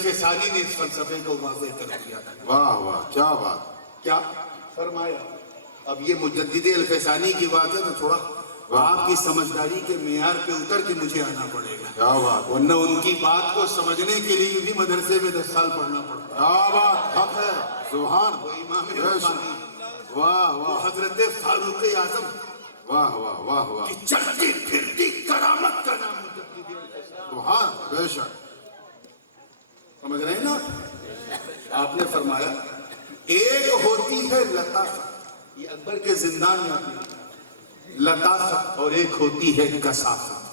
الفسانی نے اس فلسفے کو واضح کر دیا. واہ واہ کیا بات. کیا فرمایا؟ اب یہ مجدد الفسانی کی بات ہے تو تھوڑا آپ کی سمجھداری کے معیار پہ اتر کے مجھے آنا پڑے گا. کیا بات. ورنہ ان کی بات کو سمجھنے کے لیے بھی مدرسے میں 10 سال پڑھنا پڑتا. کیا بات. حق ہے. سبحان. وہ امام بے ربانی، شک. واہ وہ واہ حضرت فاروق اعظم واہ واہ واہ واہ. کی چلتی پھرتی کرامت کا نام مجدد الفسانی. سبحان. بے شک. سمجھ رہے ہیں نا؟ آپ نے فرمایا ایک ہوتی ہے لطافت، یہ اکبر کے زندان میں آتی ہے لطافت، اور ایک ہوتی ہے کثافت.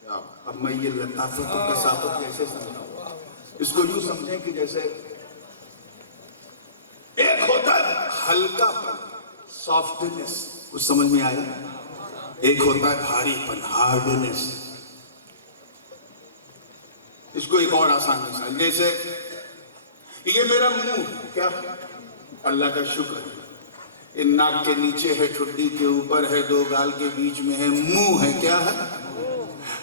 کیا بات. اب میں یہ لطافت اور کثافت کیسے سمجھاؤں؟ اس کو یوں سمجھیں کہ جیسے ایک ہوتا ہے ہلکا پن، سافٹنس، کچھ سمجھ میں آیا؟ ایک ہوتا ہے بھاری پن، ہارڈنس. اس کو ایک اور آسان مثال، جیسے یہ میرا منہ، کیا اللہ کا شکر ہے، یہ ناک کے نیچے ہے، ٹھڈی کے اوپر ہے، 2 گال کے بیچ میں ہے، منہ ہے. کیا ہے؟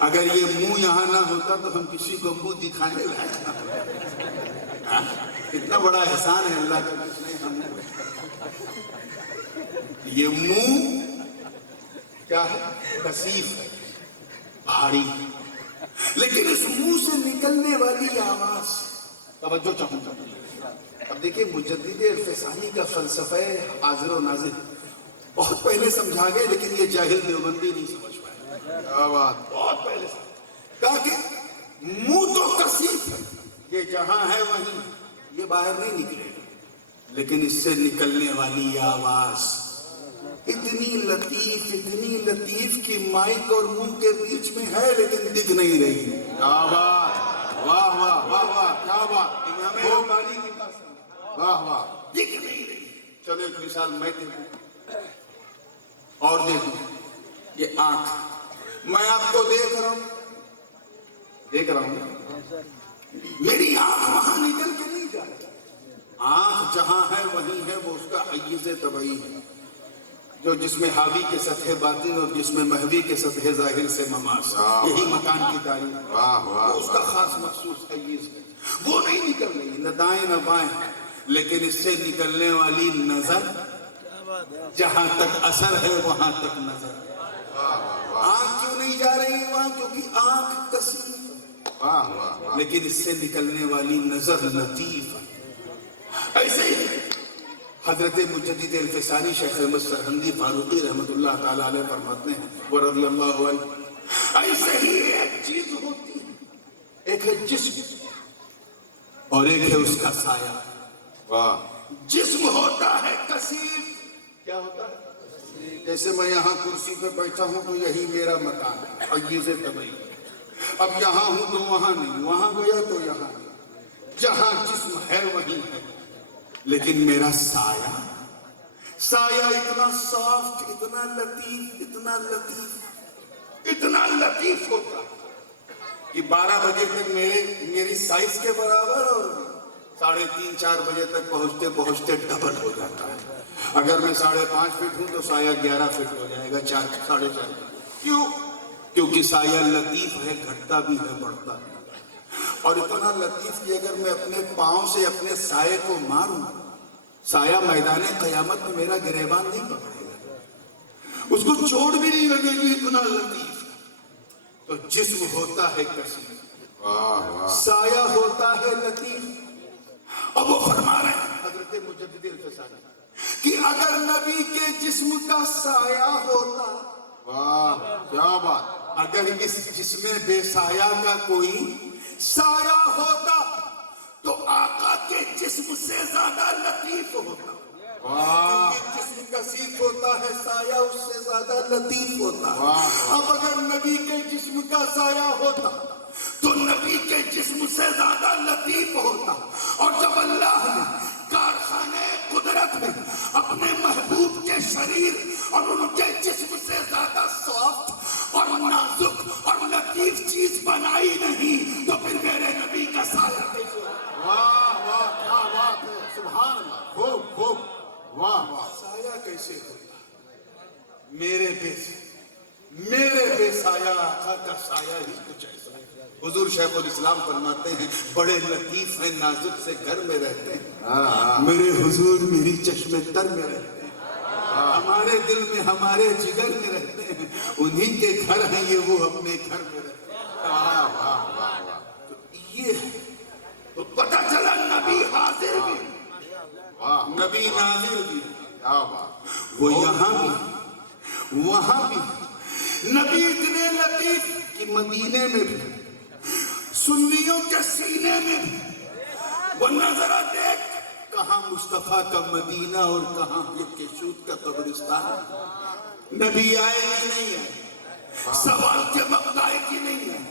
اگر یہ منہ یہاں نہ ہوتا تو ہم کسی کو منہ دکھانے لائق نہ ہوتا. اتنا بڑا احسان ہے اللہ کا جس نے ہمیں یہ منہ کیا ہے؟ کثیف ہے، بھاری ہے. لیکن اس منہ سے نکلنے والی آواز، توجہ چاہوں گا. اب دیکھیں مجدد الفسانی کا فلسفہ حاضر و ناظر بہت پہلے سمجھا گئے، لیکن یہ جاہل دیوبندی نہیں سمجھ پائے. کیا بات. بہت پہلے سے کہا کہ منہ تو کثیف ہے، یہ جہاں ہے وہیں، یہ باہر نہیں نکلے گا، لیکن اس سے نکلنے والی آواز اتنی لطیف کہ مائک اور منہ کے بیچ میں ہے لیکن دکھ نہیں رہی. کیا بات. واہ واہ واہ واہ. کیا بات. امام ربانی کی بات سمجھ. واہ واہ. دکھ نہیں رہی. چلو ایک مثال میں دے دوں اور دے دوں. یہ آنکھ، میں آپ کو دیکھ رہا ہوں میری آنکھ وہاں نکل کے نہیں جا رہی. آنکھ جہاں ہے وہیں ہے، وہ اس کا حیز طبعی ہے، جو جس میں حاوی کے سطح باطن اور جس میں محوی کے سطح ظاہر سے مماس، یہی مکان کی تعریف. واہ واہ. وہ اس کا خاص مخصوص حیز ہے، وہ نہیں نکل رہی نہ دائیں نہ بائیں، لیکن اس سے نکلنے والی نظر، جہاں تک اثر ہے وہاں تک نظر. آنکھ کیوں نہیں جا رہی وہاں؟ کیونکہ آنکھ کثیف ہے، واہ واہ. لیکن اس سے نکلنے والی نظر لطیف ہے. ایسے ہی حضرت مجدد الفسانی شیخ احمد سرہندی فاروقی رحمت اللہ تعالی علیہ فرماتے ہیں ورضی اللہ عنہ، ایسے ہی ایک چیز ہوتی ہے، ایک ہے جسم اور ایک ہے اس کا سایہ. واہ. جسم ہوتا ہے کثیف. کیا ہوتا ہے؟ جیسے میں یہاں کرسی پہ بیٹھا ہوں تو یہی میرا مکان ہے، حیز طبعی. اب یہاں ہوں تو وہاں نہیں، وہاں گیا تو یہاں نہیں، جہاں جسم ہے وہیں ہے. لیکن میرا سایہ اتنا سافٹ، اتنا لطیف ہوتا کہ 12 بجے تک میری سائز کے برابر اور 3:30-4 بجے تک پہنچتے ڈبل ہو جاتا ہے. اگر میں 5.5 فٹ ہوں تو سایہ 11 فٹ ہو جائے گا، 4.5 فٹ. کیوں؟ کیونکہ سایہ لطیف ہے، گھٹتا بھی ہے، بڑھتا بھی ہے. اور اتنا لطیف کہ اگر میں اپنے پاؤں سے اپنے سائے کو ماروں، سایہ میدان قیامت میں میرا گریبان نہیں پکڑے گا، اس کو چوٹ بھی نہیں لگے گی، اتنا لطیف. تو جسم ہوتا ہے کثیف، واہ واہ. سایہ ہوتا ہے لطیف. اب وہ فرما رہے ہیں حضرت مجدد الفسانی کہ اگر نبی کے جسم کا سایہ ہوتا، واہ کیا بات. اگر اس جسم بے سایہ کا کوئی سایہ ہوتا تو آقا کے جسم سے زیادہ لطیف ہوتا. کیونکہ جسم کثیف ہوتا ہے، سایہ اس سے زیادہ لطیف ہوتا ہے. اب اگر نبی کے جسم کا سایہ ہوتا تو نبی کے جسم سے زیادہ لطیف ہوتا. اور جب اللہ نے کارخانے قدرت میں اپنے محبوب کے شریر اور ان کے جسم سے زیادہ سافٹ اور نازک اور لطیف چیز بنائی نہیں تو پھر میرے نبی کا سایہ کیسے ہوگا؟ واہ واہ کیا بات ہے. سبحان اللہ. خوب خوب. واہ واہ. سایہ کیسے ہوگا؟ میرے بے سایہ آقا کا سایہ ہی کچھ ایسا ہے۔ حضور شیخ الاسلام فرماتے ہیں بڑے لطیف ہیں، نازک سے گھر میں رہتے ہیں، میرے حضور میری چشم تر میں رہتے ہیں، ہمارے دل میں ہمارے جگر میں رہتے ہیں، انہی کے گھر ہیں یہ، وہ اپنے گھر میں رہتے ہیں۔ تو یہ تو پتہ چلا نبی حاضر بھی، نبی ناظر بھی، وہ یہاں بھی وہاں بھی، نبی اتنے لطیف کہ مدینے میں بھی، سنیوں کے سینے میں بھی، وہ نظرہ دیکھ کہاں مصطفیٰ کا مدینہ اور کہاں یہ کیشوت کا قبرستان، نبی آئے کہ نہیں آئے، سوال کے وقت آئے کہ نہیں آئے،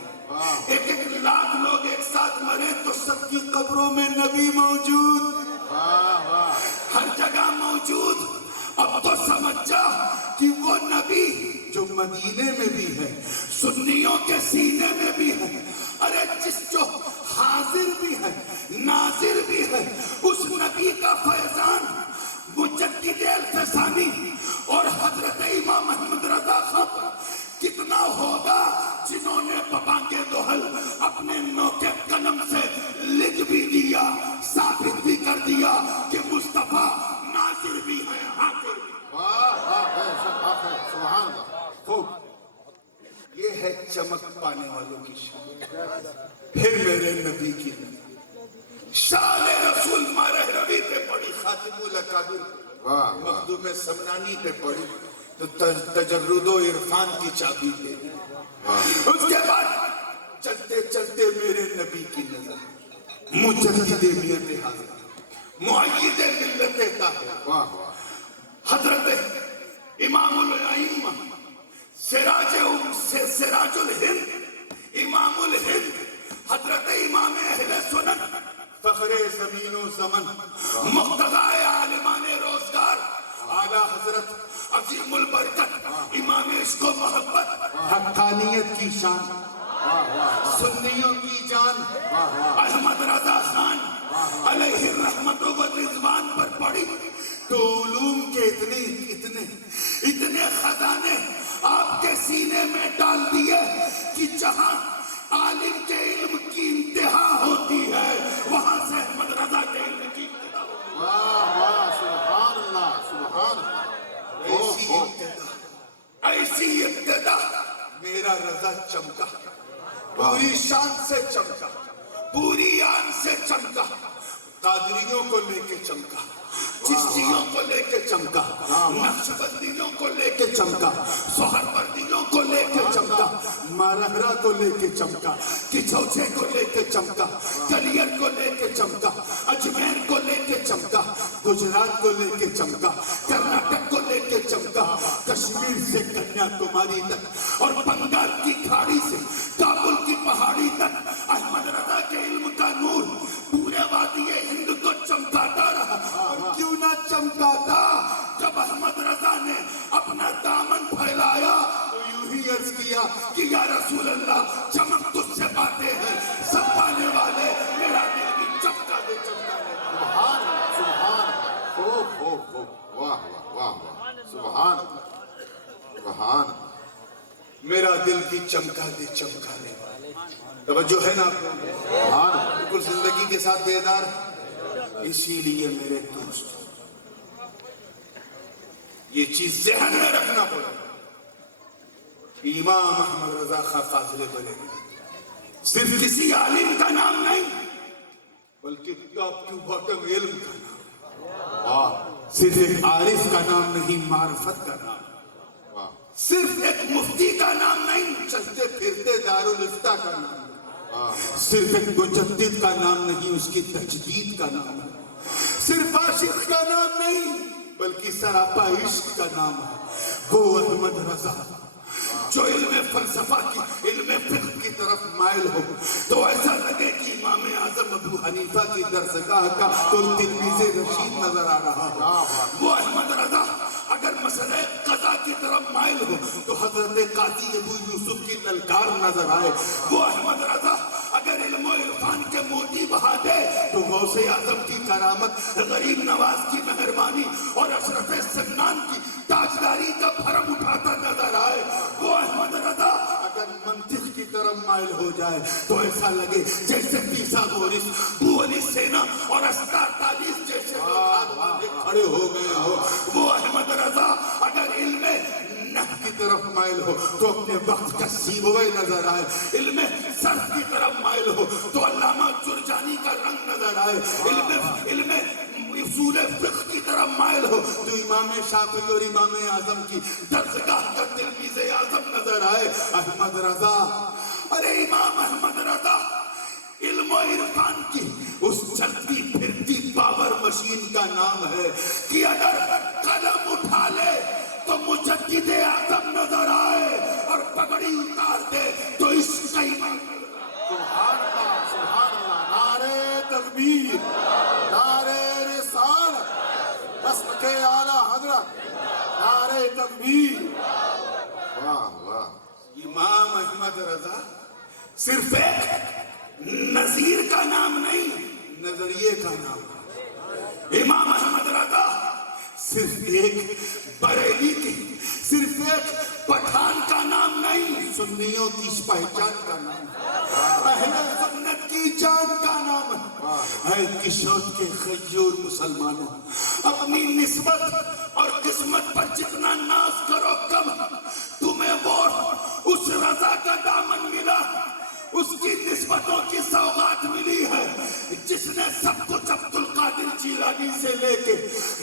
ایک ایک لاکھ لوگ ایک ساتھ مرے تو سب کی قبروں میں نبی موجود، ہر جگہ موجود، اب تو سمجھ جا کہ وہ نبی جو مدینے میں بھی ہے، سنیوں کے سینے میں بھی ہے، ارے جس جو حاضر بھی ہے ناظر بھی ہے، اس نبی کا فیضان مجدد الفسانی اور حضرت امام محمد رضا خان کتنا ہوگا جنہوں نے بابانگ دوحل اپنے نوکے قلم سے لکھ بھی دیا، ثابت بھی کر دیا کہ مصطفیٰ ناظر بھی ہے، حاضر بھی۔ سبحان اللہ، خوب، یہ ہے چمک پانے والوں کی شان۔ پھر میرے نبی کی شان رسول مارہ روی پہ پڑی، خاتم الاکابر مخدوم سمنانی پہ پڑی تو تجرد و عرفان کی چابی دے دی، اس کے بعد چلتے چلتے میرے نبی کی نظر مجدد ملت حاضر، معید ملت طاہرہ، حضرت امام الائمہ، سراج الہند، امام الہند، حضرت امام اہل سنن، فخر زمین و زمن، مقتدائے عالمان روزگار، اعلیٰ حضرت عظیم البرکت، امام عشق و محبت، حقانیت کی شان، سنیوں کی جان، احمد رضا خان علیہ الرحمت و رضوان پر پڑی تو علوم کے اتنے خزانے آپ کے سینے میں ڈال دیے کہ جہاں عالم کے علم کی انتہا ہوتی ہے وہاں سے احمد رضا کے علم کی ابتدا ہوتی ہے۔ واہ واہ، سبحان اللہ، سبحان اللہ، ایسی ابتدا، میرا رضا چمکا، پوری شان سے چمکا، پوری آن سے چمکا، قادریوں کو لے کے چمکا، چشتیوں کو لے کے چمکا، نقشبندیوں کو لے کے چمکا، سہروردیوں کو لے کے چمکا، مارہرہ کو لے کے چمکا، کچھوچے کو لے کے چمکا، کلیر کو لے کے چمکا، اجمیر کو لے کے چمکا، گجرات کو لے کے چمکا، کرناٹک کو لے کے چمکا، کشمیر سے کنیا کماری تک اور بنگال کی کھاڑی سے کابل کی پہاڑی تک احمد رضا کے علم کا نور پورے وادی ہند کو چمکاتا رہا۔ اور کیوں نہ چمکاتا، جب احمد رضا نے اپنا دامن پھیلایا تو یوں ہی عرض کیا کہ یا رسول اللہ چمک تجھ سے باتیں ہیں، سب پانے والے میرا دل بھی چمکا دے، چمکا دے۔ سبحان اللہ، سبحان اللہ، خوب خوب خوب، واہ واہ واہ واہ، سبحان اللہ، سبحان اللہ، میرا دل بھی چمکا دے، چمکا دے۔ توجہ ہے نا آپ کو؟ سبحان اللہ، بالکل زندگی کے ساتھ بیدار۔ اسی لیے میرے دوست یہ چیز ذہن میں رکھنا پڑا، امام احمد رضا خان فاضل بریلوی صرف کسی عالم کا نام نہیں بلکہ ٹاپ ٹو باٹم علم کا نام، واہ صرف ایک عارف کا نام نہیں، معرفت کا نام، واہ، صرف ایک مفتی کا نام نہیں، چلتے پھرتے دارالافتاء کا نام، صرف ایک مجدد کا نام نہیں، اس کی تجدید کا نام ہے، صرف عاشق کا نام نہیں بلکہ سراپا عشق کا نام ہے، وہ احمد رضا جو علم فلسفہ کی، علم فقہ کی طرف مائل ہو تو ایسا لگے کہ امام اعظم ابو حنیفہ کی درسگاہ کا کوئی تلمیذ رشید نظر آ رہا ہو۔ وہ احمد رضا اگر مسئلہ قضا کی طرف مائل ہو تو حضرت قاضی ابو یوسف کی للکار نظر آئے۔ وہ احمد رضا اگر علم و عرفان کے موتی بہا دے تو غوث اعظم کی کرامت، غریب نواز کی مہربانی اور اشرف سمنان کی تاجداری کا بھرم اٹھاتا نظر آئے۔ وہ احمد رضا مائل ہو جائے تو ایسا لگے جیسے تیسا بورس بولی سینا اور اسٹار تالیس جیسے کھڑے ہو گئے ہو. وہ احمد رضا اگر علم نحو کی طرف مائل ہو تو اپنے وقت کا سیبوئے نظر آئے, علم صرف کی طرف مائل ہو تو علامہ جرجانی کا رنگ نظر آئے, علم اصول فقہ کی طرف مائل ہو تو امام شافعی اور امام اعظم کی درسگاہ کا تلمیذ اعظم نظر آئے. احمد رضا, ارے امام احمد رضا علم و عرفان کی اس چلتی پھرتی پاور مشین کا نام ہے کہ اگر قلم اٹھا لے تو مجدد اعظم نظر آئے اور پگڑی اتار دے تو اس کا امام. سبحان اللہ, سبحان اللہ. نعرہ تکبیر, نعرہ رسالت, مسلک اعلیٰ حضرت, نعرہ تکبیر. واہ واہ. امام احمد رضا صرف ایک نظیر کا نام نہیں, نظریے کا نام ہے. امام احمد رضا صرف ایک بریلی کی, صرف ایک پٹھان کا نام نہیں, سنیوں کی پہچان کا نام ہے, اہل سنت کی جان کا نام ہے. اے کشور کے خیور مسلمانوں, اپنی نسبت اور قسمت پر جتنا ناز کرو کم. تمہیں وہ اس رضا کا دامن ملا, اس کی نسبتوں کی سوغات ملی ہے جس نے سب کچھ عبد القادر جیلانی سے لے کے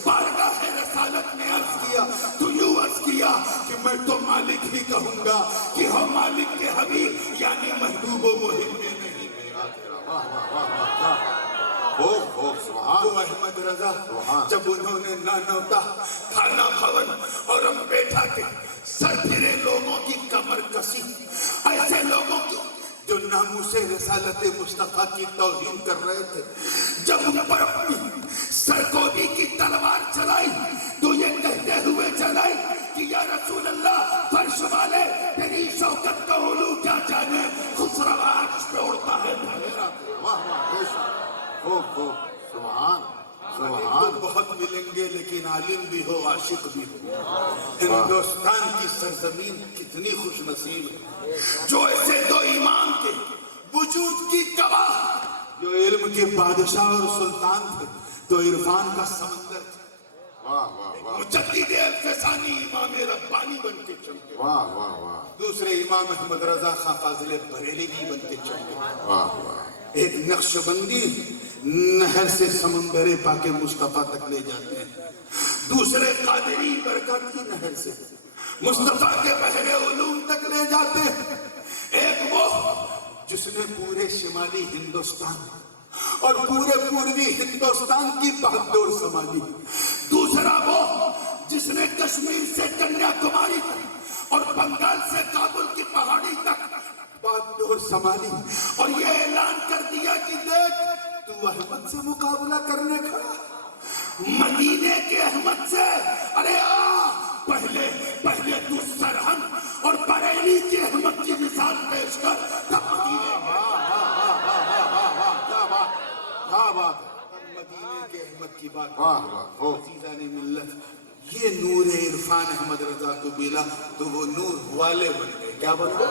بارگاہ رسالت میں عرض کیا تو یوں عرض کیا کہ میں تو مالک ہی کہوں گا کہ ہو مالک کے حبیب یعنی محبوب و محب میں نہیں. وہ احمد رضا جب انہوں نے نہ نوتا کھانا کھون اور ہم بیٹھا کے سر پھرے لوگوں کی کمر کسی, ایسے لوگوں کی جو ناموس رسالت مصطفیٰ کی توہین کر رہے تھے, جب ان پر اپنی سرکوبی کی تلوار چلائی تو یہ کہتے ہوئے چلائی کہ یا رسول اللہ فرش والے تیری شوکت کا علو کیا جانے, خسرو عرش پہ اڑتا ہے. سبحان سبحان. بہت ملیں گے لیکن عالم بھی ہو, عاشق بھی ہو. ہندوستان کی سرزمین کتنی خوش نصیب ہے جو ایسے دو امام کے وجود کی گواہ, جو علم کے بادشاہ اور سلطان تھے تو عرفان کا سمندر تھے. مجدد الفسانی امام ربانی بن کے چمکے. دوسرے امام احمد رضا خان فاضل بریلوی بن کے چمکے. ایک نقش بندی نہر سے سمندر پاک مصطفیٰ تک لے جاتے ہیں, دوسرے قادری برکات کی نہر سے مصطفیٰ کے بحر علوم تک لے جاتے ہیں. ایک وہ جس نے پورے شمالی ہندوستان اور پورے پوروی ہندوستان کی بہادر سنبھالی, دوسرا وہ جس نے کشمیر سے کنیا کماری تک اور بنگال سے کابل کی پہاڑی تک بہادر سنبھالی اور یہ اعلان کر دیا کہ دیکھ تو احمد سے مقابلہ کرنے کھڑا, مدینے کے احمد سے. ارے پہلے تو سرہند اور بریلی کے احمد کی مثال پیش کر, تب مدینے کے احمد کی بات. عزیزان ملت, یہ نور عرفان احمد رضا کو ملا تو وہ نور والے بن گئے. کیا بن گئے؟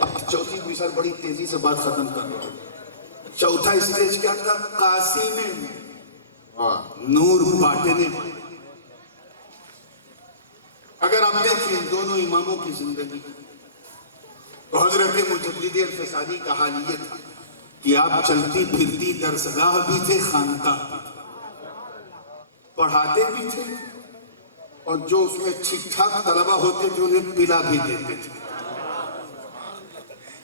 اب چوتھی مثال بڑی تیزی سے بات ختم کر رہا ہوں. چوتھا اسٹیج کیا تھا؟ قاسم نور باٹنے. اگر آپ دیکھیں دونوں اماموں کی زندگی تو حضرت مجدد الفسانی کا حال یہ تھا کہ آپ چلتی پھرتی درسگاہ بھی تھے, خانقاہ بھی تھے, پڑھاتے بھی تھے اور جو اس میں ٹھیک ٹھاک طلبہ ہوتے تھے انہیں پلا بھی دیتے تھے.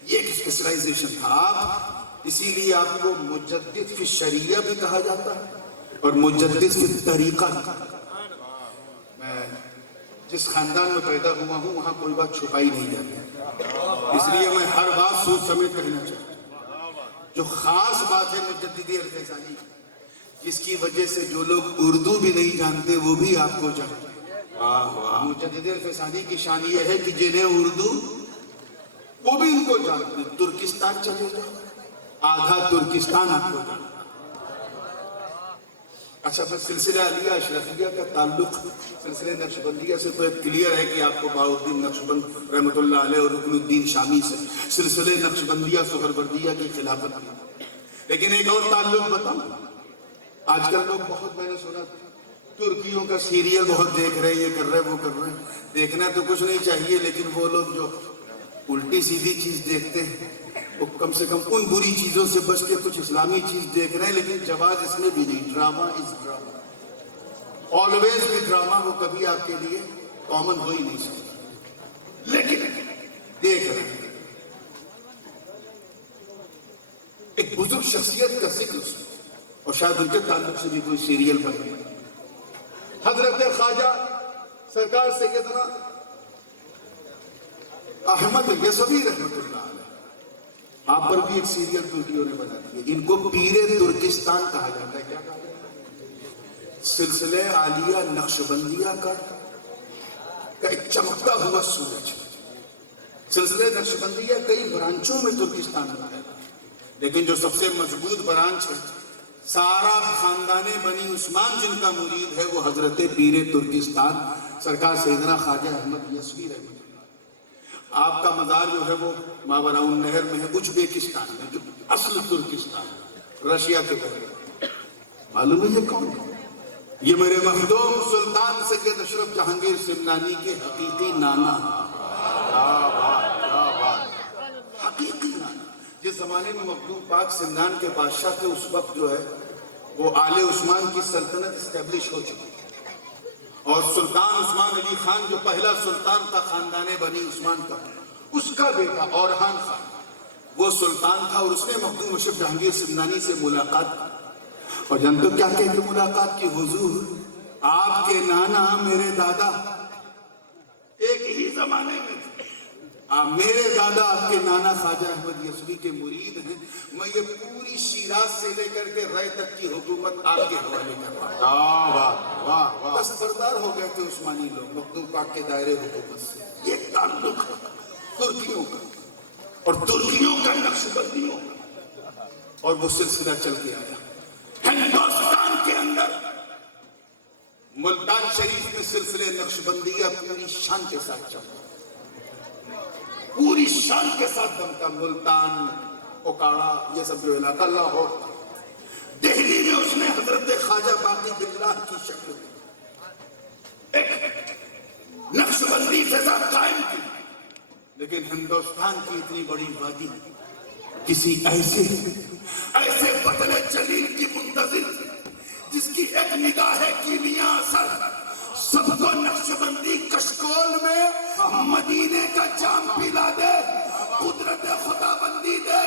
یہ ایک اسپیشلائزیشن تھا. آپ اسی لیے آپ کو مجدد فی شریعہ بھی کہا جاتا ہے اور مجدد فی طریقہ. میں جس خاندان میں پیدا ہوا ہوں وہاں کوئی بات چھپائی نہیں جاتی, اس لیے میں ہر بات سوچ سمیت کہنا چاہتا ہوں. جو خاص بات ہے مجدد الفسانی جس کی وجہ سے جو لوگ اردو بھی نہیں جانتے وہ بھی آپ کو جانتے. مجدد الفسانی کی شان یہ ہے کہ جنہیں اردو وہ بھی ان کو جانتے. ترکستان چلے جائیں, آدھا ترکستان آپ کو جانتا. اچھا بس سلسلہ علیہ اشرفیہ کا تعلق سلسلہ نقشبندیہ سے تو ایک کلیئر ہے کہ آپ کو بہاؤالدین نقشبند رحمۃ اللہ علیہ اور رکن الدین شامی سے سلسلہ نقشبندیہ سہروردیہ کی خلافت کی. لیکن ایک اور تعلق بتاؤں. آج کل لوگ بہت، میں نے سنا ترکیوں کا سیریل بہت دیکھ رہے ہیں، یہ کر رہے وہ کر رہے ہیں. دیکھنا تو کچھ نہیں چاہیے، لیکن وہ لوگ جو الٹی سیدھی چیز دیکھتے ہیں وہ کم سے کم ان بری چیزوں سے بچ کے کچھ اسلامی چیز دیکھ رہے ہیں. لیکن جواز اس میں بھی نہیں. ڈرامہ از ڈرامہ، آلویز بھی ڈرامہ، وہ کبھی آپ کے لیے کامن ہو ہی نہیں سکتا. لیکن دیکھ رہے ہیں ایک بزرگ شخصیت کا ذکر اور شاید ان کے تعلق سے بھی کوئی سیریل بنے. حضرت خواجہ سرکار سیدنا احمد یسوی رحمۃ اللہ علیہ، آپ پر بھی ایک سیریل ترکیوں نے بنا دیا. ان کو پیر ترکستان کہا جاتا ہے. کیا کہا جاتا ہے؟ سلسلہ عالیہ نقشبندیہ کا ایک چمکتا ہوا سورج. سلسلہ نقشبندیہ کئی برانچوں میں ترکستان میں ہے، لیکن جو سب سے مضبوط برانچ ہے سارا خاندان بنی عثمان جن کا مرید ہے وہ حضرت پیر ترکستان سرکار سیدنا خواجہ احمد یسوی رحمۃ اللہ. آپ کا مزار جو ہے وہ ماوراء النہر میں ہے، ازبیکستان میں، جو اصل ترکستان رشیا کے بغیر. معلوم ہے یہ کون ہے؟ یہ میرے مخدوم سلطان سید اشرف جہانگیر سمنانی کے حقیقی نانا. حقیقی نانا. جس زمانے میں مخدوم پاک سمنان کے بادشاہ تھے، اس وقت جو ہے وہ آل عثمان کی سلطنت اسٹیبلش ہو چکی، اور سلطان عثمان علی خان جو پہلا سلطان تھا خاندان بنی عثمان کا، اس کا بیٹا اورحان خان وہ سلطان تھا. اور اس نے مخدوم اشرف جہانگیر سمنانی سے ملاقات کی. اور جانتے ہو کیا کہہ کے ملاقات کی؟ حضور آپ کے نانا میرے دادا ایک ہی زمانے میں تھے. میرے دادا آپ کے نانا خواجہ احمد یسوی کے مرید ہیں. میں یہ پوری شیراز سے لے کر کے رائے تک کی حکومت آپ کے حوالے کر رہا ہوں. دستبردار ہو گئے تھے عثمانی لوگ مخدوم پاک کے دائرے حکومت سے. یہ تعلق ترکیوں کا اور ترکیوں کا نقشبندیوں کا، اور وہ سلسلہ چل کے آیا. ہندوستان کے اندر ملتان شریف میں سلسلے نقشبندیہ پوری شان کے ساتھ چلتا، پوری شان کے ساتھ دمتا. ملتان، اوکاڑا، یہ سب جو علاقہ، لاہور، دہلی میں اس نے حضرت خواجہ باقی باللہ کی شکل میں ایک نقشبندی فضا قائم کی. لیکن ہندوستان کی اتنی بڑی وادی کسی ایسے بدلے جلیل کی منتظر تھی جس کی ایک نگاہ کیمیا اثر سب کو نقشبندی کشکول میں مدینے کا جام پلا دے. قدرت خدا بندی دے،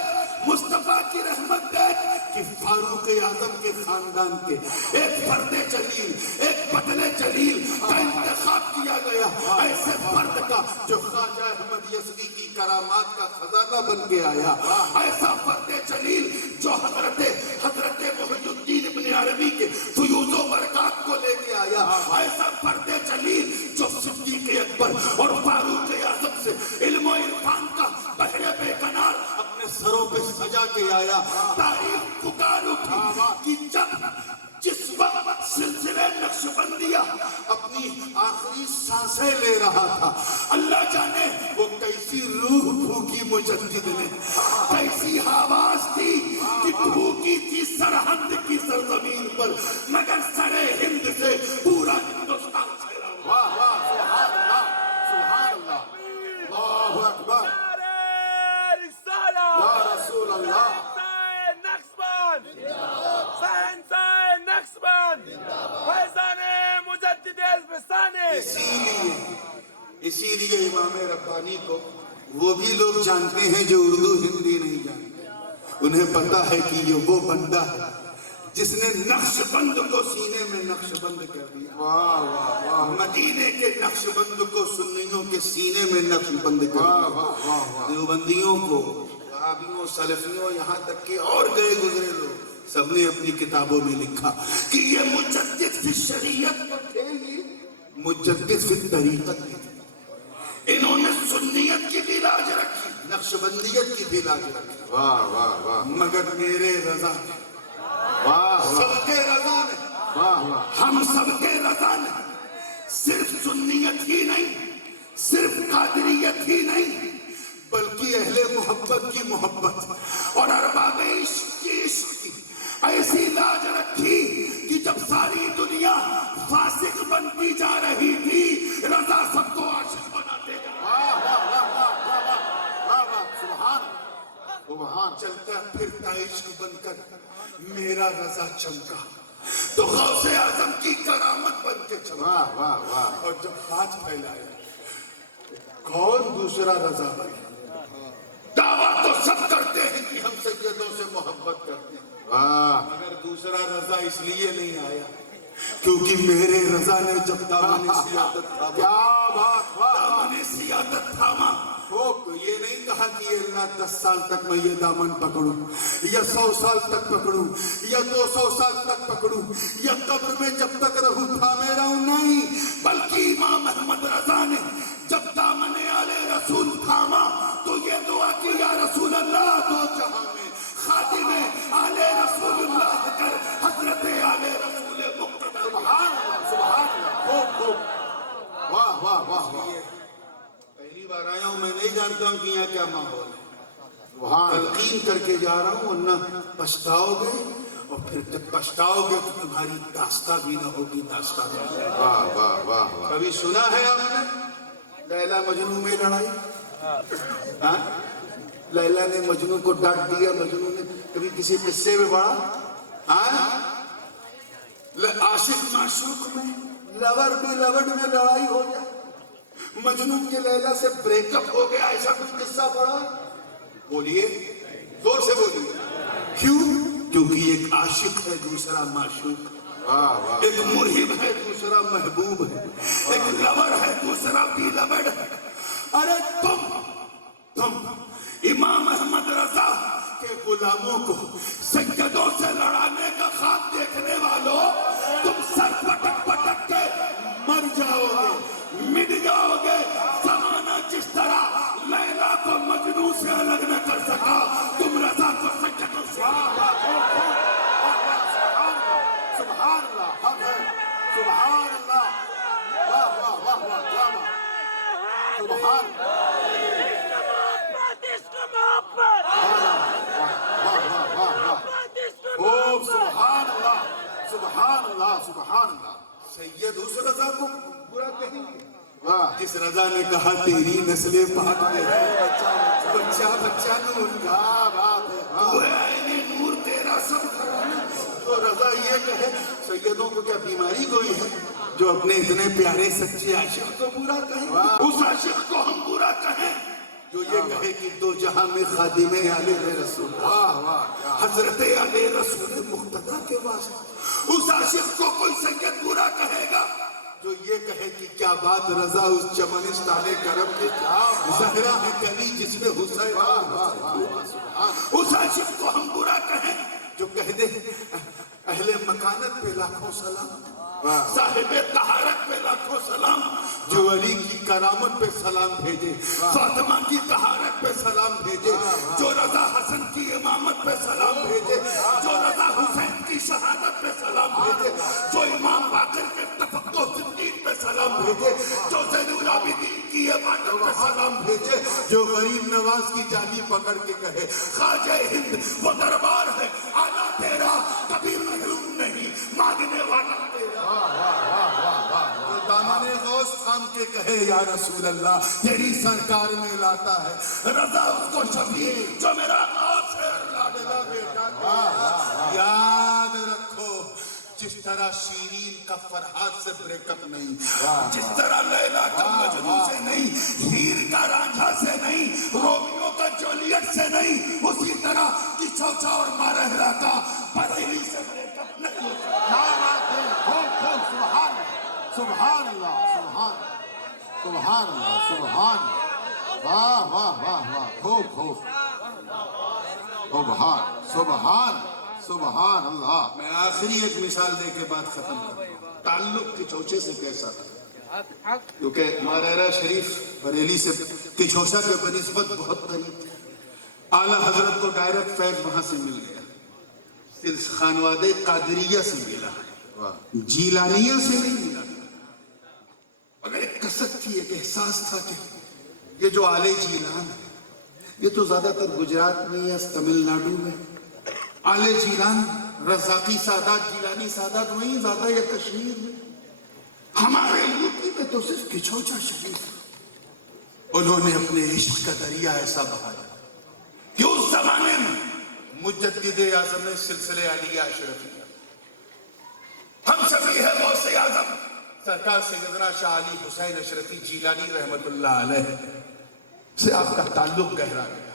مصطفیٰ کی رحمت دے کہ فاروق اعظم کے خاندان کے ایک فرد جلیل، ایک بدل جلیل کا انتخاب کیا گیا. ایسے فرد کا جو خواجہ احمد یسوی کی کرامات کا خزانہ بن کے آیا. ایسا فرد جلیل جو حضرت محی الدین ابن عربی کے فیوض و برکات کو لے کے آیا. ایسا فرد جلیل جو صدیق اکبر اور فاروق اعظم سے علم و عرفان کا بحر بے کنار اپنے سروں پہ سجا کے آیا. تاریخ پکار اٹھی کہ جس وقت سلسلہ نقشبندیہ اپنی آخری سانسیں لے رہا تھا، اللہ جانے وہ کیسی روح بھوکی مجدد نے، کیسی آواز تھی کہ بھوکی تھی سرحد کی سرزمین پر، مگر سرے ہند سے پورا ہندوستان پھیلا. واہ واہ، سبحان اللہ، سبحان اللہ، اللہ اکبر، یا رسول اللہ. اسی لیے امام ربانی کو وہ بھی لوگ جانتے ہیں جو اردو ہندی نہیں جانتے. انہیں پتا ہے کہ یہ وہ بندہ ہے جس نے نقش بند کو سینے میں نقش بند کر دیا. واہ واہ واہ. مدینے کے نقش بند کو سنیوں کے سینے میں نقش بند کر دیا. دیوبندیوں کو، وہابیوں، سلفیوں، یہاں تک کہ اور گئے گزرے لوگ سب نے اپنی کتابوں میں لکھا کہ یہ مجدد فی شریعت پر تھے، مجدد فی طریقت بھی تھے. انہوں نے سنیت کی بھی لاج رکھی، نقشبندیت کی بھی لاج رکھی. واہ واہ واہ. مگر میرے رضا، واہ، سب کے رضا نے واہ واہ ہم سب کے رضا نے صرف سنیت ہی نہیں، صرف قادریت ہی نہیں، بلکہ اہل محبت کی محبت اور ارباب عشق کی عشق کی ایسی لاج رکھی کہ جب ساری دنیا فاسق بنتی جا رہی تھی، رضا سب کو عاشق بناتے جا رہا واہ واہ واہ واہ واہ واہ واہ واہ سبحان سبحان چلتا پھرتا عشق بن کر میرا رضا چمکا تو غوث اعظم کی کرامت بن کے چمکا۔ واہ واہ واہ اور جب ہاتھ پھیلائے کون دوسرا رضا بنے؟ دعویٰ تو سب کرتے ہیں کہ ہم سیدوں سے محبت کرتے ہیں، واہ مگر دوسرا رضا اس لیے نہیں آیا کیونکہ میرے رضا نے جب دامن سیادت تھاما، کیا بات واہ دامن سیادت تھاما تو یہ نہیں کہا کہ یہ اللہ 10 سال تک میں یہ دامن پکڑوں یا 100 سال تک پکڑوں یا 200 سال تک پکڑوں یا قبر میں جب تک رہوں تھامے رہوں، نہیں، بلکہ امام احمد رضا نے جب دامن آل رسول تھاما تو یہ دعا کی، یا رسول اللہ دو جہاں میں خادم آل رسول اللہ کر حضرت آل رسول مقتدر۔ سبحان اللہ سبحان اللہ خوب خوب واہ واہ واہ واہ پہلی بار آیا ہوں، میں نہیں جانتا ہوں کہ یہاں کیا ماحول ہے، سبحان اللہ تلقین کر کے جا رہا ہوں، ورنہ پچھتاؤ گے، اور پھر جب پچھتاؤ گے تو تمہاری داستہ بھی نہ ہوگی، داستہ بھی نہ ہوگی۔ واہ واہ واہ واہ کبھی سنا ہے آپ نے لیلا مجنوں میں لڑائی؟ ہاں؟ لیلا نے مجنوں کو ڈانٹ دیا، مجنوں نے کبھی کسی قصے میں پڑھا؟ ہاں؟ عاشق معشوق میں، لور بھی لوڈ میں لڑائی ہو جائے، مجنوں کے لیلا سے بریک اپ ہو گیا، ایسا کچھ قصہ پڑھا؟ بولیے، زور سے بولیے، کیوں؟ کیونکہ ایک عاشق ہے، دوسرا معشوق، واہ واہ ایک مرہب ہے، دوسرا محبوب ہے، ایک لور ہے، دوسرا بھی لبڑ ہے۔ ارے تم امام احمد رضا کے غلاموں کو سیدوں سے لڑانے کا خواب دیکھنے والوں، تم سر پٹک پٹک کے مر جاؤ گے، مٹ جاؤ گے۔ زمانہ جس طرح لیلا کو مجنوں سے الگ نہ کر سکا، تم رضا کو سیدوں سے سبحان اللہ حق ہے سبحان اللہ واہ واہ واہ واہ کیا بات سبحان خوب سبحان اللہ سبحان اللہ سبحان اللہ سید اس رضا کو برا کہیں گے واہ جس رضا نے کہا تیری نسل پاک میں ہے بچہ بچہ نور کا، کیا بات ہے تو ہے عین نور تیرا سب گھرانا۔ تو رضا یہ کہے سیدوں کو کیا بیماری کوئی ہے جو اپنے اتنے پیارے سچے عاشق کو برا کہیں؟ اس عاشق کو ہم برا کہیں جو یہ کہے کہ دو جہاں میں خادم آل رسول واہ واہ کیا حضرت آل رسول مقتدی کے واسطے، اس عاشق کو کوئی سید برا کہے گا جو یہ کہے کہ کیا بات رضا اس چمنستان کرم کے زہرا ہے گلی جس میں حسین، اس عاشق کو ہم برا کہیں جو کہہ دے اہل مکانت پہ لاکھوں سلام، صاحب طہارت پہ لاکھوں سلام، جو علی کی کرامت پہ سلام بھیجے، فاطمہ کی طہارت پہ سلام بھیجے، جو رضا حسن کی امامت پہ سلام بھیجے، جو رضا حسین کی شہادت پہ سلام بھیجے، جو امام باقر کے تفقہ الدین پہ سلام بھیجے، جو زین العابدین کی عبادت پہ سلام بھیجے، جو غریب نواز کی جانی پکڑ کے کہے خواجہ ہند وہ دربار ہے آلہ تیرا کبھی محروم نہیں مانگنے والا تیرا، جو دامن غوث تھام کے کہے یا رسول اللہ تیری سرکار میں لاتا ہے رضا اس کو شفیع جو میرا غوث ہے لاڈلا بیٹا تیرا۔ یاد رکھو جس طرح شیرین کا فرحات سے بریک اپ نہیں، جس طرح لیلا کا مجنوں سے نہیں، ہیر کا رانجھا سے نہیں، رومیو کا جولیٹ سے نہیں، اسی طرح کی چوچا اور مارہرا کا بریلی سے بریک اپ نہیں ہو سکتا۔ کیا بات ہے خوب خوب سبحان اللہ سبحان سبحان اللہ سبحان واہ واہ واہ واہ خوب خوب سبحان سبحان سبحان اللہ میں آخری ایک مثال دے کے بات ختم کرتا ہوں، تعلق کے چوچے سے کیسا تھا، کیونکہ مارہرا شریف بریلی سے کچھوسا کے بنسبت بہت قریب تھے، اعلیٰ حضرت کو ڈائریکٹ فیض وہاں سے مل گیا، خانوادہ قادریہ سے ملا، جیلانیہ سے نہیں ملا، مگر ایک کثرت تھی، ایک احساس تھا کہ یہ جو آلے جیلان یہ تو زیادہ تر گجرات میں یا تمل ناڈو میں، آلے جیلان رزاقی سادات جیلانی سادات وہیں زیادہ، یا کشمیر میں، ہمارے یوپی میں تو صرف کچھوچا شریف۔ انہوں نے اپنے عشق کا دریا ایسا بہایا کہ اس زمانے میں مجدد اعظم سلسلے علیہ اشرفیہ، ہم سبھی ہے غوث اعظم سرکار سیدنا شاہ علی حسین اشرفی جیلانی رحمت اللہ علیہ سے آپ کا تعلق گہرا گیا،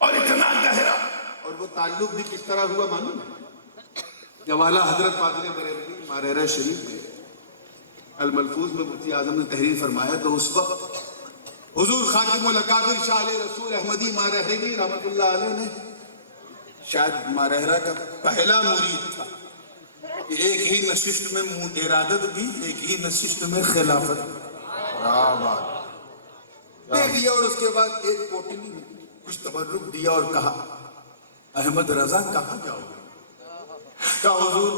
اور اتنا گہرا، اور وہ تعلق بھی کس طرح ہوا معلوم ہے؟ جب اعلیٰ حضرت پادری بریلوی مارہرہ شریف میں الملفوظ میں مفتی اعظم نے تحریر فرمایا تو اس وقت حضور خاتم الاکابر شاہ علیہ رسول احمدی مارہری رحمت اللہ علیہ نے شاید مارہرہ کا پہلا مرید تھا کہ ایک ہی نشست میں ارادت بھی، ایک ہی نشست میں خلافت دے دیا، اور اس کے بعد ایک کوٹلی میں کچھ تبرک دیا اور کہا احمد رضا کہاں جاؤ گے؟ کہا حضور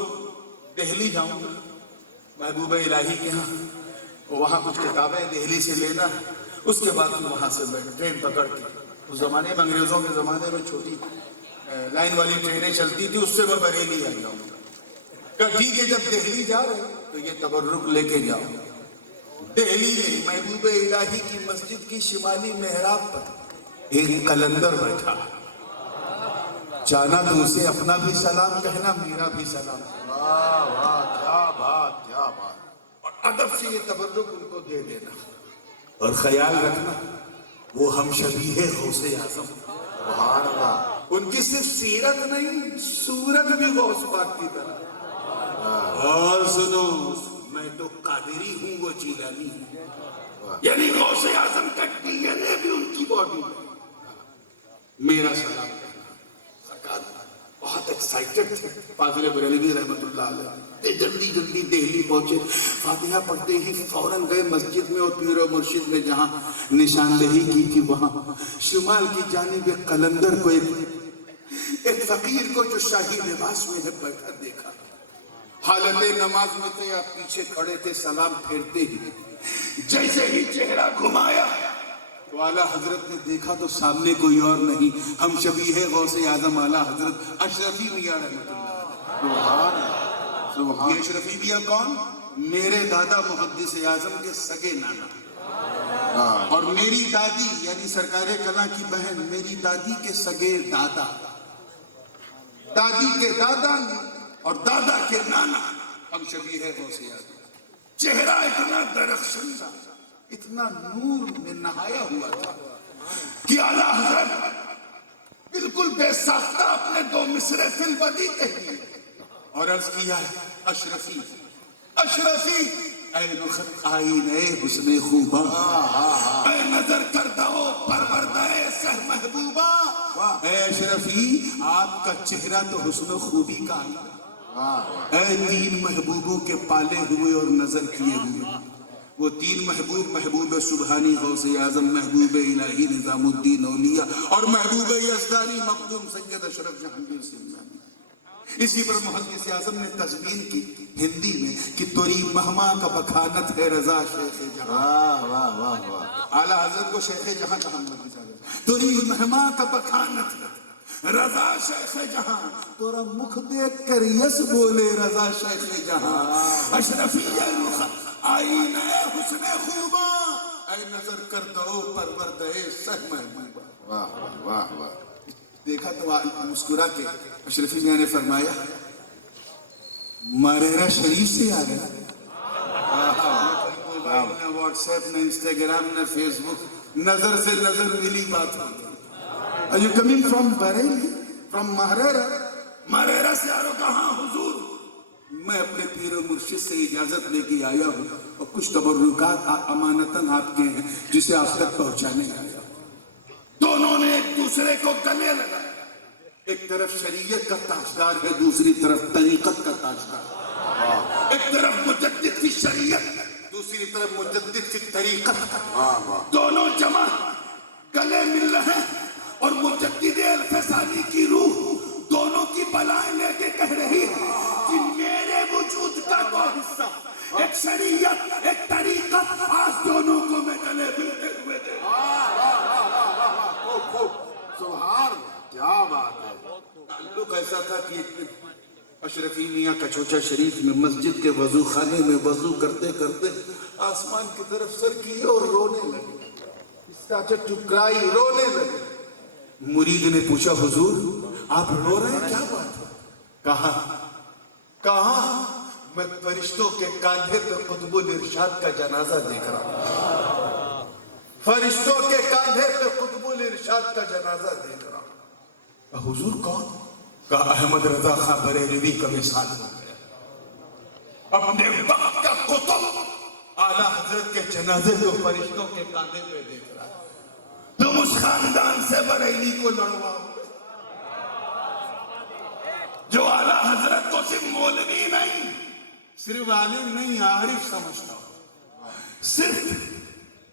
دہلی جاؤں گا محبوب الہی کے ہاں، وہاں کچھ کتابیں دہلی سے لینا، اس کے بعد وہاں سے میں ٹرین پکڑ کے، اس زمانے میں انگریزوں کے زمانے میں چھوٹی لائن والی ٹرینیں چلتی تھی، اس سے میں بریلی آ جاؤں گا۔ کہا ٹھیک ہے، جب دہلی جا رہے تو یہ تبرک لے کے جاؤ۔ دہلی میں محبوب الہی کی مسجد کی شمالی محراب پر ایک قلندر بیٹھا، جانا تو اسے اپنا بھی سلام کہنا، میرا بھی سلام، واہ واہ کیا بات کیا بات، اور ادب سے یہ تبرک ان کو دے دینا، اور خیال رکھنا وہ ہم شبیہ غوث اعظم، سبحان اللہ، ان کی صرف سیرت نہیں صورت بھی غوث پاک کی طرح، اور سنو میں تو قادری ہوں وہ جیلانی ہوں، یعنی غوث اعظم کا ڈی این اے بھی ان کی باڈی میں، میرا سلام کہنا۔ سرکار بہت ایکسائٹڈ تھے پادری بریلوی رحمت اللہ علیہ، جلدی جلدی دہلی پہنچے، فاتحہ پڑھتے ہی فوراً گئے مسجد میں، اور پیر و مرشد نے جہاں نشاندہی کی تھی وہاں شمال کی جانب ایک قلندر کو، ایک فقیر کو جو شاہی لباس میں ہے بیٹھا دیکھا، حالت نماز میں تھے، آپ پیچھے کھڑے تھے، سلام پھیرتے ہی جیسے ہی چہرہ گھمایا تو اعلیٰ حضرت نے دیکھا تو سامنے کوئی اور نہیں، ہم شبیہ غوث اعظم اعلیٰ حضرت اشرفی میاں رحمت اللہ علیہ۔ یہ اشرفی میاں کون؟ میرے دادا محدث اعظم کے سگے نانا، اور میری دادی یعنی سرکار کلاں کی بہن میری دادی کے سگے دادا، دادی کے دادا اور دادا کے نانا، ہم شبیہ غوث اعظم۔ چہرہ اتنا درخشندہ، اتنا نور میں نہایا ہوا تھا کہ اعلیٰ حضرت بالکل بے ساختہ اپنے دو مصرے فی البدی کہہ دیے اور عرض کیا اشرفی اشرفی، اے رخت آئینہ حسن خوبا، اے نظر کردہ پروردہ سہ محبوبہ، اے اشرفی آپ کا چہرہ تو حسن و خوبی کا آئینہ، اے تین محبوبوں کے پالے ہوئے اور نظر کیے ہوئے، وہ تین محبوب، محبوب سبحانی غوث اعظم، محبوب الہی نظام الدین اولیاء، اور محبوب یزدانی مخدوم سید اشرف جہانگیر سلطانی۔ اسی پر محدث اعظم نے تضمین کی ہندی میں کہ توری مہما کا بخانت ہے رضا شیخ جہاں، اعلیٰ حضرت کو شیخ جہاں کہا، توری مہما کا بخانت ہے رضا شیخ جہاں، تورا مکھ دیکھ کر یس بولے رضا شیخ جہاں، اشرفی رخ آئینہ حسن خوبا، اے نظر کردہ پروردہ سہ محبوبہ۔ واہ واہ واہ، دیکھا تو مسکرا کے اشرفی میاں نے فرمایا مارہرہ شریف سے آ گیا، نہ واٹس ایپ نہ انسٹاگرام نہ فیس بک، نظر سے نظر ملی بات ہوئی۔ Are you coming from Bareilly? From مارہرہ؟ مارہرہ سے آ رہا، کہاں حضور؟ میں اپنے پیر و مرشد سے اجازت لے کے آیا ہوں اور کچھ تبرکات امانتاً آپ کے ہیں جسے آپ تک پہنچانے آیا۔ دونوں نے ایک دوسرے کو گلے لگایا، ایک طرف شریعت کا تاجدار ہے، دوسری طرف طریقت کا تاجدار، ایک طرف مجدد کی شریعت، دوسری طرف مجدد کی طریقت، دونوں جمع گلے مل رہے ہیں، اور مجدد الفسانی کی روح دونوں کی بلائیں لے کے کہہ رہی ہے کہ میرے وجود ایسا تھا کہ ایک دن اشرفی میاں کچوچا شریف میں مسجد کے وضو خانے میں وضو کرتے کرتے آسمان کی طرف سر کیے اور رونے لگے. اسٹارٹڈ ٹو کرائی, رونے لگے. مرید نے پوچھا حضور آپ رو رہے ہیں, کیا بات ہے؟ کہاں میں فرشتوں کے کاندھے پہ قطب الارشاد کا جنازہ دیکھ رہا ہوں. فرشتوں کے کاندھے پہ قطب الارشاد کا جنازہ دیکھ رہا ہوں. حضور کون؟ کہا احمد رضا خان بریلوی کا مثال ہو گیا. اپنے وقت کا قطب اعلیٰ حضرت کے جنازے کو فرشتوں کے کاندھے پہ دیکھ رہا ہے. تم اس خاندان سے بریلی کو لڑواؤ جو اعلیٰ حضرت کو صرف مولوی نہیں, صرف عالم نہیں, عارف سمجھتا ہو,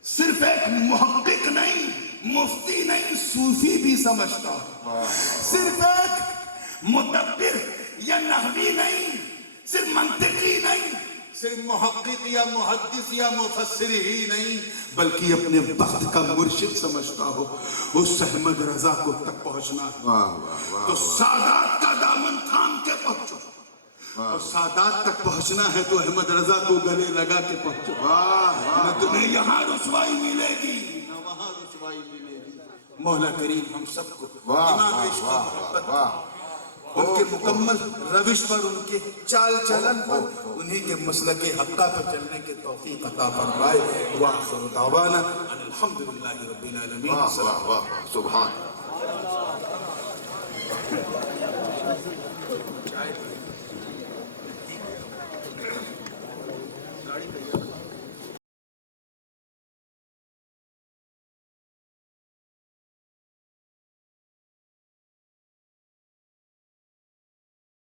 صرف ایک محقق نہیں, مفتی نہیں, صوفی بھی سمجھتا ہو, صرف ایک مدبر یا نحوی نہیں, صرف منطقی نہیں, صرف محقق یا محدث یا مفسر ہی نہیں, بلکہ اپنے وقت کا مرشد سمجھتا ہو. اس احمد رضا کو تک پہنچنا ہے تو سادات کا دامن تھام کے پہنچو, اور سادات تک پہنچنا ہے تو احمد رضا کو گلے لگا کے پہنچو. نہ تمہیں یہاں رسوائی ملے گی نہ وہاں رسوائی ملے گی. مولا کریم ہم سب کو امام عشق و محبت, ان کے مکمل روش پر, ان کے چال چلن پر, انہیں کے مسلک حقہ پر چلنے کے توفیق عطا فرمائے. وآخر دعوانا ان الحمدللہ رب العالمین. سبحان اللہ.